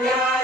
Yeah.